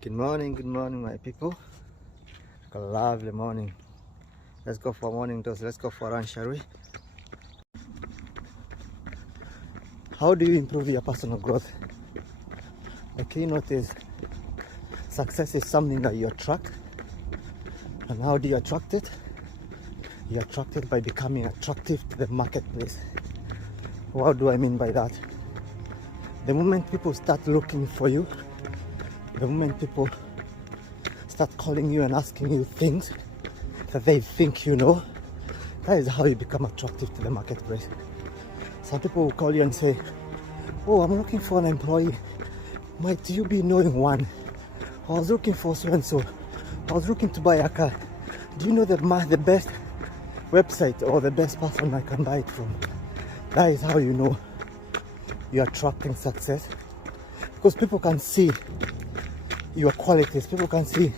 Good morning, my people. A lovely morning. Let's go for morning toast. Let's go for a run, shall we? How do you improve your personal growth? The keynote is success is something that you attract. And how do you attract it? You attract it by becoming attractive to the marketplace. What do I mean by that? The moment people start looking for you, the moment people start calling you and asking you things that they think you know, that is how you become attractive to the marketplace. Some people will call you and say, oh, I'm looking for an employee. Might you be knowing one? I was looking for so and so. I was looking to buy a car. Do you know the best website or the best person I can buy it from? That is how you know you're attracting success. Because people can see your qualities, people can see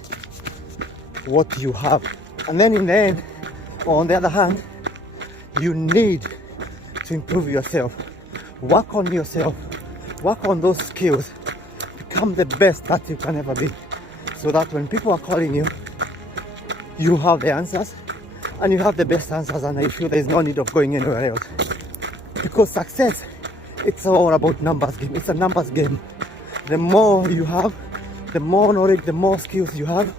what you have. And then in the end, or on the other hand, you need to improve yourself. Work on yourself. Work on those skills. Become the best that you can ever be. So that when people are calling you, you have the answers. And you have the best answers, and you feel there is no need of going anywhere else. Because success, it's all about numbers game. It's a numbers game. The more you have, the more knowledge, the more skills you have,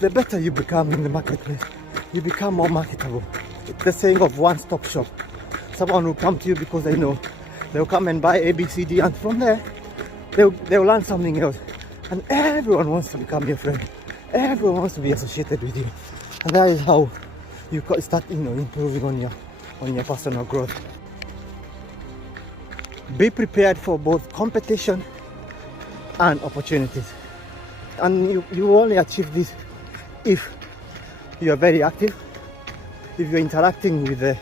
the better you become in the marketplace. You become more marketable. It's the saying of one-stop shop. Someone will come to you because they know they'll come and buy A, B, C, D, and from there they'll learn something else. And everyone wants to become your friend. Everyone wants to be associated with you. And that is how you start, improving on your personal growth. Be prepared for both competition and opportunities. And you will only achieve this if you are very active, if you're interacting with the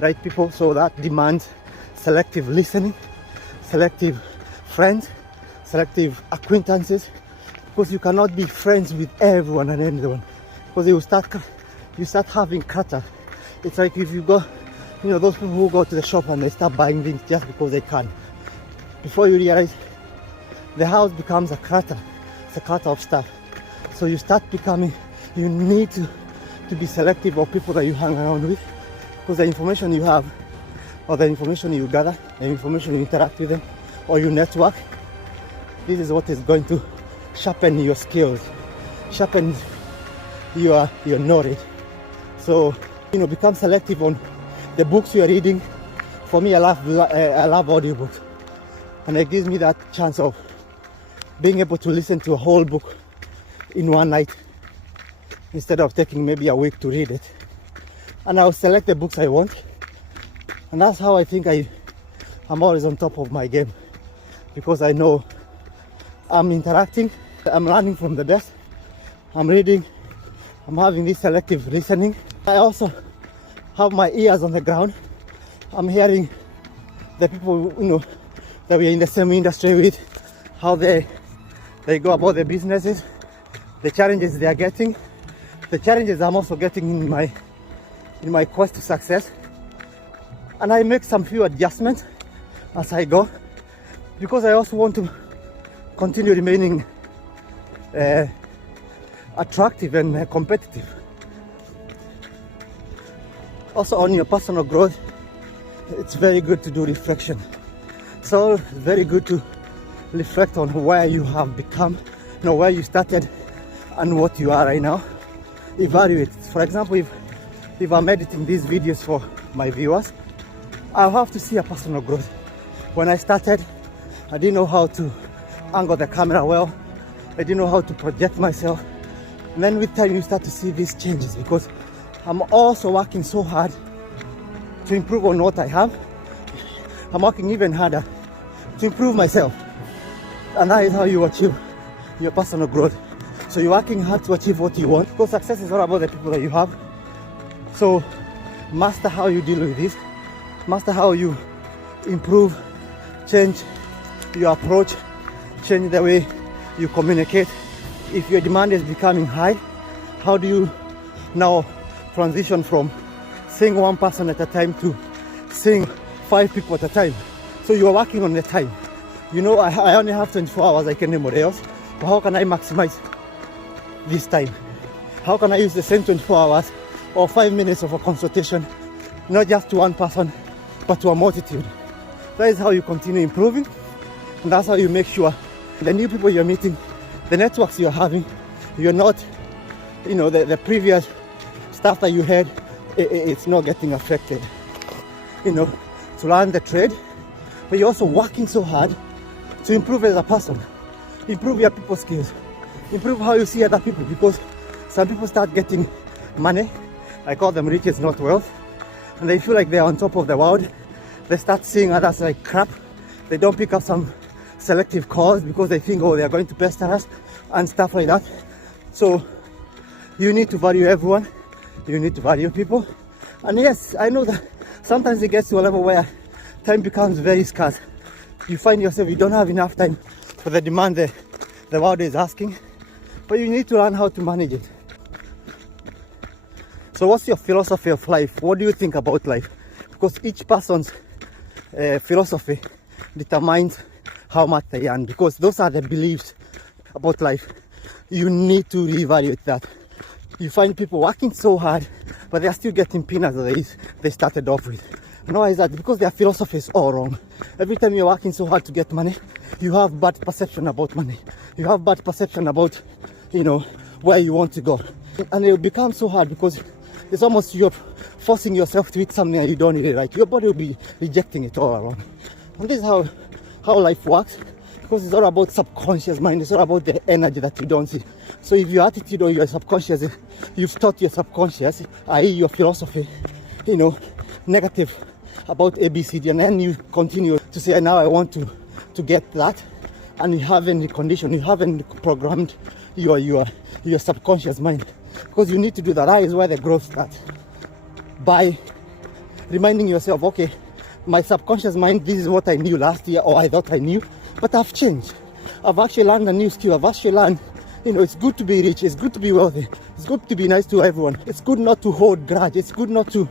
right people. So that demands selective listening, selective friends, selective acquaintances, because you cannot be friends with everyone and anyone, because you start having clutter. It's like if you go, those people who go to the shop and they start buying things just because they can. Before you realize, the house becomes a clutter. It's a clutter of stuff. So you need to be selective of people that you hang around with, because the information you have, or the information you gather, the information you interact with them, or you network, this is what is going to sharpen your skills, sharpen your knowledge. So become selective on the books you are reading. For me, I love audiobooks, and it gives me that chance of being able to listen to a whole book in one night instead of taking maybe a week to read it. And I'll select the books I want, and that's how I think I'm always on top of my game, because I know I'm interacting, I'm learning from the best, I'm reading, I'm having this selective listening. I also have my ears on the ground. I'm hearing the people that we're in the same industry with, how they go about their businesses, the challenges they are getting, the challenges I'm also getting in my quest to success. And I make some few adjustments as I go, because I also want to continue remaining attractive and competitive. Also, on your personal growth, it's very good to do reflection. So it's very good to reflect on where you have become, where you started and what you are right now. Evaluate. For example, if I'm editing these videos for my viewers, I'll have to see a personal growth. When I started, I didn't know how to angle the camera well. I didn't know how to project myself. And then with time, you start to see these changes, because I'm also working so hard to improve on what I have. I'm working even harder to improve myself. And that is how you achieve your personal growth. So you're working hard to achieve what you want, because success is all about the people that you have. So master how you deal with this, master how you improve, change your approach, change the way you communicate. If your demand is becoming high, how do you now transition from seeing one person at a time to seeing 5 people at a time? So you are working on the time. I only have 24 hours like anybody else. But how can I maximize this time? How can I use the same 24 hours or 5 minutes of a consultation, not just to one person, but to a multitude? That is how you continue improving, and that's how you make sure the new people you're meeting, the networks you're having, you're not, the previous stuff that you had, it's not getting affected. To learn the trade, but you're also working so hard to improve as a person, improve your people skills, improve how you see other people, because some people start getting money, I call them riches, not wealth, and they feel like they're on top of the world. They start seeing others like crap. They don't pick up some selective calls because they think, oh, they're going to pester us and stuff like that. So you need to value everyone, you need to value people. And yes, I know that sometimes it gets to a level where time becomes very scarce. You find yourself, you don't have enough time for the demand the world is asking, but you need to learn how to manage it. So what's your philosophy of life? What do you think about life? Because each person's philosophy determines how much they earn, because those are the beliefs about life. You need to reevaluate that. You find people working so hard, but they are still getting peanuts that they started off with. And why is that? Because their philosophy is all wrong. Every time you're working so hard to get money, you have bad perception about money. You have bad perception about, where you want to go. And it will become so hard because it's almost you're forcing yourself to eat something that you don't really like. Your body will be rejecting it all along. And this is how life works, because it's all about subconscious mind. It's all about the energy that you don't see. So if your attitude or your subconscious, you've taught your subconscious, i.e. your philosophy, negative about ABCD, and then you continue to say, now I want to get that, and you haven't conditioned, you haven't programmed your subconscious mind, because you need to do that. That is where the growth starts, by reminding yourself, okay, my subconscious mind, this is what I knew last year, or I thought I knew, but I've changed. I've actually learned a new skill. I've actually learned, it's good to be rich, it's good to be wealthy, it's good to be nice to everyone, it's good not to hold grudge, it's good not to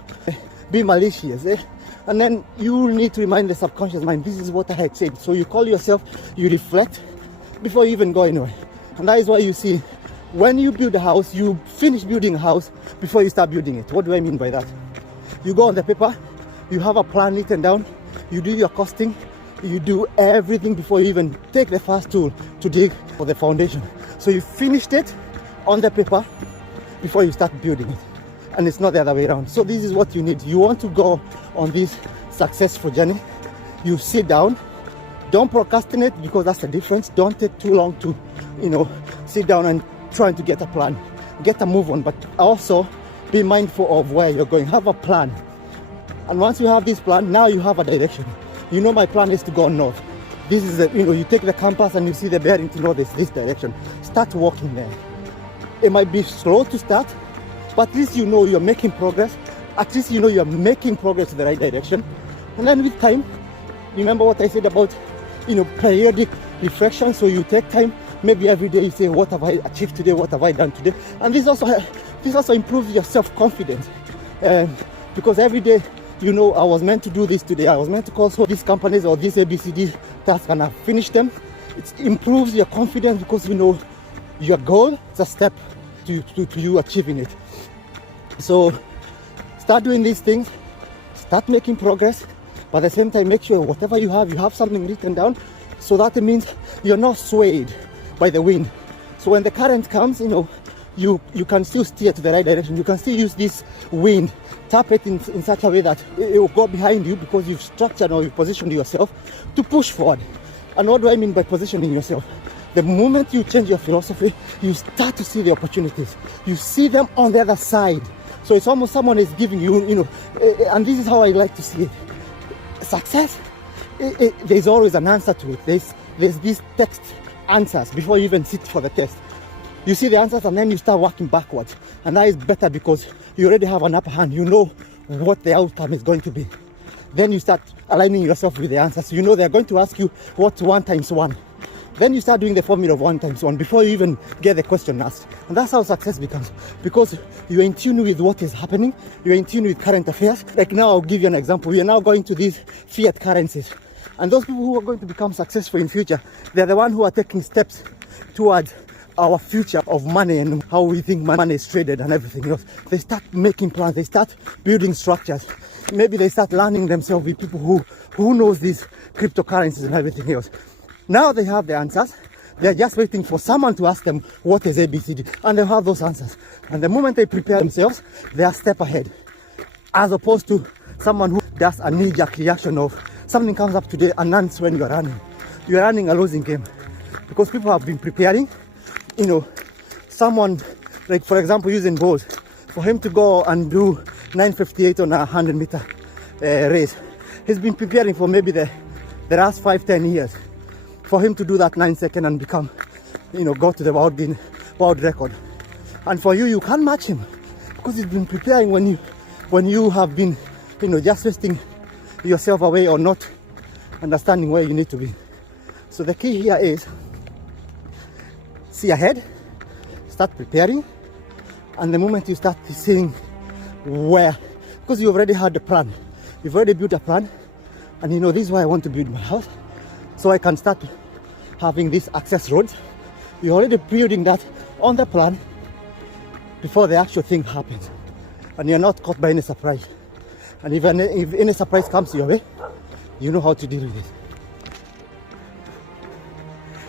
be malicious. And then you need to remind the subconscious mind, this is what I had said. So you call yourself, you reflect before you even go anywhere. And that is why you see, when you build a house, you finish building a house before you start building it. What do I mean by that? You go on the paper, you have a plan written down, you do your costing, you do everything before you even take the first tool to dig for the foundation. So you finished it on the paper before you start building it. And it's not the other way around. So this is what you need. You want to go on this successful journey, you sit down, don't procrastinate, because that's the difference. Don't take too long to sit down and trying to get a plan, get a move on, but also be mindful of where you're going. Have a plan, and once you have this plan, now you have a direction. My plan is to go north. This is you take the compass and you see the bearing to know this direction. Start walking there. It might be slow to start, but at least you're making progress. At least you're making progress to the right direction. And then with time, remember what I said about periodic reflection. So you take time, maybe every day you say, what have I achieved today, what have I done today? And this also improves your self-confidence, because every day I was meant to do this today, I was meant to call so these companies or these ABCD tasks, and I've finished them. It improves your confidence, because your goal is a step to you achieving it. So start doing these things, start making progress, but at the same time make sure whatever you have something written down, so that it means you're not swayed by the wind. So when the current comes, you can still steer to the right direction. You can still use this wind, tap it in such a way that it will go behind you, because you've structured or you've positioned yourself to push forward. And what do I mean by positioning yourself? The moment you change your philosophy, you start to see the opportunities. You see them on the other side. So it's almost someone is giving you, and this is how I like to see it. Success, there's always an answer to it. There's these text answers before you even sit for the test. You see the answers, and then you start working backwards. And that is better, because you already have an upper hand. You know what the outcome is going to be. Then you start aligning yourself with the answers. They're going to ask you, what's 1 times 1? Then you start doing the formula of 1 times 1 before you even get the question asked. And that's how success becomes, because you're in tune with what is happening, you're in tune with current affairs. Like now, I'll give you an example. We are now going to these fiat currencies, And those people who are going to become successful in future, they're the ones who are taking steps towards our future of money and how we think money is traded and everything else. They start making plans, they start building structures. Maybe they start learning themselves with people who knows these cryptocurrencies and everything else. Now they have the answers. They're just waiting for someone to ask them what is ABCD, and they have those answers. And the moment they prepare themselves, they are a step ahead. As opposed to someone who does a knee-jerk reaction of something comes up today and that's when you're running. You're running a losing game. Because people have been preparing, you know, someone, like for example, using Bolt, for him to go and do 9:58 on a 100-meter race, he's been preparing for maybe the last 5-10 years for him to do that 9 second and become, you know, go to the world record. And for you, you can't match him because he's been preparing when you have been, you know, just wasting yourself away or not understanding where you need to be. So the key here is see ahead, start preparing, and the moment you start seeing where, because you've already had the plan, you've already built a plan, and you know, this is why I want to build my house, so I can start having these access roads. You're already building that on the plan before the actual thing happens, and you're not caught by any surprise. And if any surprise comes your way, you know how to deal with it.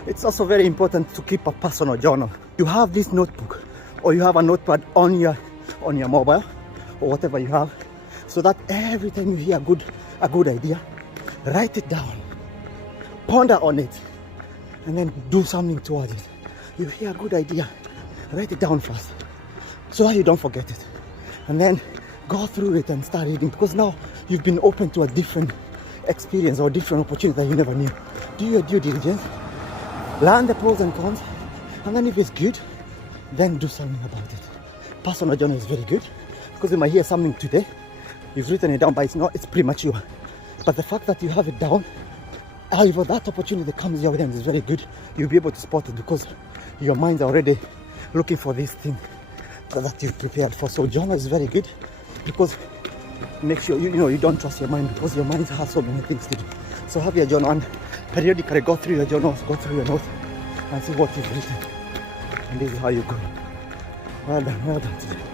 It's also very important to keep a personal journal. You have this notebook or you have a notepad on your mobile or whatever you have, so that every time you hear a good idea, write it down, ponder on it, and then do something towards it. You hear a good idea, write it down first so that you don't forget it, and then go through it and start reading, because now you've been open to a different experience or different opportunity that you never knew. Do your due diligence, learn the pros and cons, and then if it's good, then do something about it. Personal journal is very good because you might hear something today, you've written it down, but it's premature. But the fact that you have it down, however that opportunity that comes your way is very good. You'll be able to spot it because your mind's already looking for this thing that you've prepared for. So journal is very good because make sure you don't trust your mind, because your mind has so many things to do. So have your journal and periodically go through your journals, go through your notes and see what you've written. And this is how you go. Well done today.